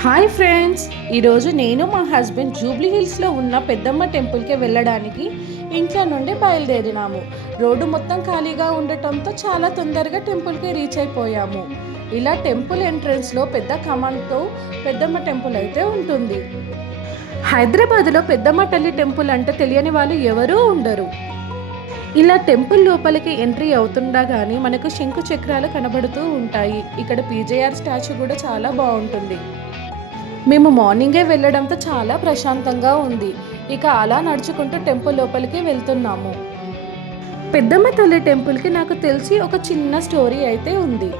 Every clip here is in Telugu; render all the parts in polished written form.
హాయ్ ఫ్రెండ్స్, ఈరోజు నేను మా హస్బెండ్ జూబ్లీ హిల్స్లో ఉన్న పెద్దమ్మ టెంపుల్కి వెళ్ళడానికి ఇంట్లో నుండి బయలుదేరినాము. రోడ్డు మొత్తం ఖాళీగా ఉండటంతో చాలా తొందరగా టెంపుల్కి రీచ్ అయిపోయాము. ఇలా టెంపుల్ ఎంట్రన్స్లో పెద్ద కమాన్తో పెద్దమ్మ టెంపుల్ అయితే ఉంటుంది. హైదరాబాద్లో పెద్దమ్మ తల్లి టెంపుల్ అంటే తెలియని వాళ్ళు ఎవరూ ఉండరు. ఇలా టెంపుల్ లోపలికి ఎంట్రీ అవుతుండగానే మనకు శంకు చక్రాలు కనబడుతూ ఉంటాయి. ఇక్కడ పీజేఆర్ స్టాచ్యూ కూడా చాలా బాగుంటుంది. మేము మార్నింగే వెళ్ళడంతో చాలా ప్రశాంతంగా ఉంది. ఇక అలా నడుచుకుంటూ టెంపుల్ లోపలికి వెళ్తున్నాము. పెద్దమ్మ తల్లి టెంపుల్కి నాకు తెలిసి ఒక చిన్న స్టోరీ అయితే ఉంది.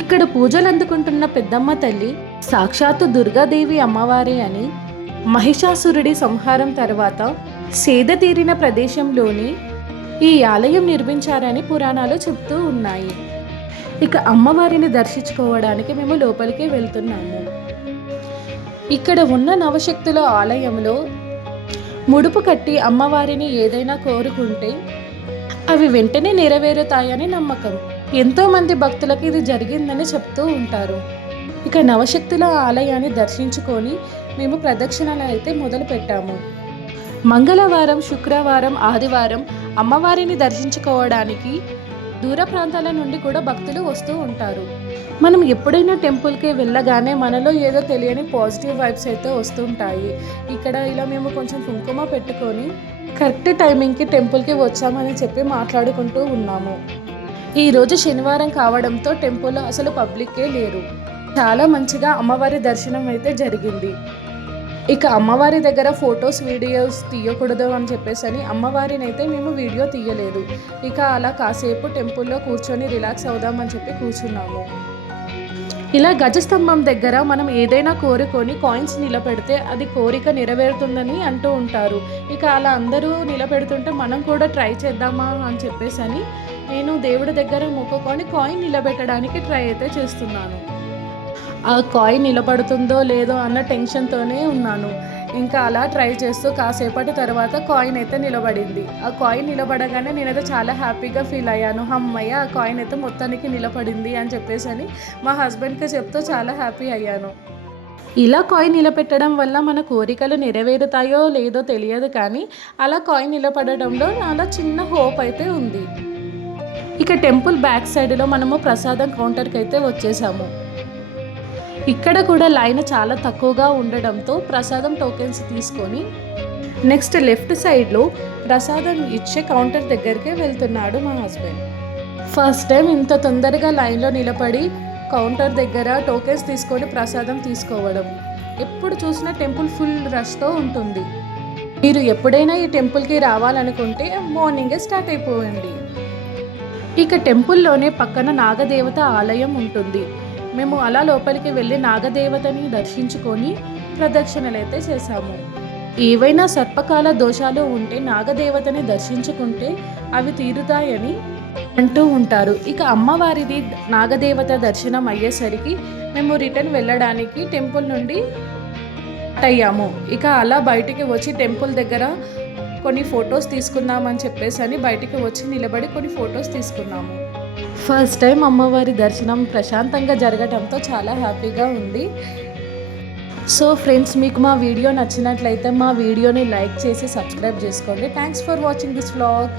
ఇక్కడ పూజలు అందుకుంటున్న పెద్దమ్మ తల్లి సాక్షాత్తు దుర్గాదేవి అమ్మవారి అని, మహిషాసురుడి సంహారం తర్వాత సేద తీరిన ప్రదేశంలోని ఈ ఆలయం నిర్మించారని పురాణాలు చెప్తూ ఉన్నాయి. ఇక అమ్మవారిని దర్శించుకోవడానికి మేము లోపలికి వెళ్తున్నాము. ఇక్కడ ఉన్న నవశక్తుల ఆలయంలో ముడుపు కట్టి అమ్మవారిని ఏదైనా కోరుకుంటే అవి వెంటనే నెరవేరుతాయని నమ్మకం. ఎంతోమంది భక్తులకు ఇది జరిగిందని చెప్తూ ఉంటారు. ఇక నవశక్తుల ఆలయాన్ని దర్శించుకొని మేము ప్రదక్షిణలు అయితే మొదలు పెట్టాము. మంగళవారం, శుక్రవారం, ఆదివారం అమ్మవారిని దర్శించుకోవడానికి దూర ప్రాంతాల నుండి కూడా భక్తులు వస్తూ ఉంటారు. మనం ఎప్పుడైనా టెంపుల్కి వెళ్ళగానే మనలో ఏదో తెలియని పాజిటివ్ వైబ్స్ అయితే వస్తుంటాయి. ఇక్కడ ఇలా మేము కొంచెం కుంకుమ పెట్టుకొని కరెక్ట్ టైమింగ్కి టెంపుల్కి వచ్చామని చెప్పి మాట్లాడుకుంటూ ఉన్నాము. ఈరోజు శనివారం కావడంతో టెంపుల్లో అసలు పబ్లిక్కే లేరు. చాలా మంచిగా అమ్మవారి దర్శనం అయితే జరిగింది. ఇక అమ్మవారి దగ్గర ఫొటోస్, వీడియోస్ తీయకూడదు అని చెప్పేసి అని అమ్మవారిని అయితే మేము వీడియో తీయలేదు. ఇక అలా కాసేపు టెంపుల్లో కూర్చొని రిలాక్స్ అవుదామని చెప్పి కూర్చున్నాము. ఇలా గజస్తంభం దగ్గర మనం ఏదైనా కోరుకొని కాయిన్స్ నిలబెడితే అది కోరిక నెరవేరుతుందని అంటూ ఉంటారు. ఇక అలా అందరూ నిలబెడుతుంటే మనం కూడా ట్రై చేద్దామా అని చెప్పేసి అని నేను దేవుడి దగ్గర మొక్కుకొని కాయిన్ నిలబెట్టడానికి ట్రై అయితే చేస్తున్నాను. ఆ కాయిన్ నిలబడుతుందో లేదో అన్న టెన్షన్తోనే ఉన్నాను. ఇంకా అలా ట్రై చేస్తూ కాసేపటి తర్వాత కాయిన్ అయితే నిలబడింది. ఆ కాయిన్ నిలబడగానే నేనైతే చాలా హ్యాపీగా ఫీల్ అయ్యాను. అమ్మయ్య, ఆ కాయిన్ అయితే మొత్తానికి నిలబడింది అని చెప్పేసి అని మా హస్బెండ్కి చెప్తూ చాలా హ్యాపీ అయ్యాను. ఇలా కాయిన్ నిలబెట్టడం వల్ల మన కోరికలు నెరవేరుతాయో లేదో తెలియదు, కానీ అలా కాయిన్ నిలబడడంలో చాలా చిన్న హోప్ అయితే ఉంది. ఇక టెంపుల్ బ్యాక్ సైడ్లో మనము ప్రసాదం కౌంటర్కి అయితే వచ్చేసాము. ఇక్కడ కూడా లైన్ చాలా తక్కువగా ఉండడంతో ప్రసాదం టోకెన్స్ తీసుకొని నెక్స్ట్ లెఫ్ట్ సైడ్లో ప్రసాదం ఇచ్చే కౌంటర్ దగ్గరికి వెళ్తున్నాడు మా హస్బెండ్. ఫస్ట్ టైం ఇంత తొందరగా లైన్లో నిలబడి కౌంటర్ దగ్గర టోకెన్స్ తీసుకొని ప్రసాదం తీసుకోవడం. ఎప్పుడు చూసినా టెంపుల్ ఫుల్ రష్తో ఉంటుంది. మీరు ఎప్పుడైనా ఈ టెంపుల్కి రావాలనుకుంటే మార్నింగే స్టార్ట్ అయిపోయింది. ఇక టెంపుల్లోనే పక్కన నాగదేవత ఆలయం ఉంటుంది. మేము అలా లోపలికి వెళ్ళి నాగదేవతని దర్శించుకొని ప్రదక్షిణలు అయితే చేశాము. ఏవైనా సర్పకాల దోషాలు ఉంటే నాగదేవతని దర్శించుకుంటే అవి తీరుతాయని అంటూ ఉంటారు. ఇక అమ్మవారిది నాగదేవత దర్శనం అయ్యేసరికి మేము రిటర్న్ వెళ్ళడానికి టెంపుల్ నుండి అయ్యాము. ఇక అలా బయటికి వచ్చి టెంపుల్ దగ్గర కొన్ని ఫొటోస్ తీసుకుందామని చెప్పేసి అని బయటికి వచ్చి నిలబడి కొన్ని ఫొటోస్ తీసుకున్నాము. ఫస్ట్ టైం అమ్మవారి దర్శనం ప్రశాంతంగా జరగడంతో చాలా హ్యాపీగా ఉంది. సో ఫ్రెండ్స్, మీకు మా వీడియో నచ్చినట్లయితే మా వీడియోని లైక్ చేసి సబ్స్క్రైబ్ చేసుకోండి. Thanks for watching this vlog.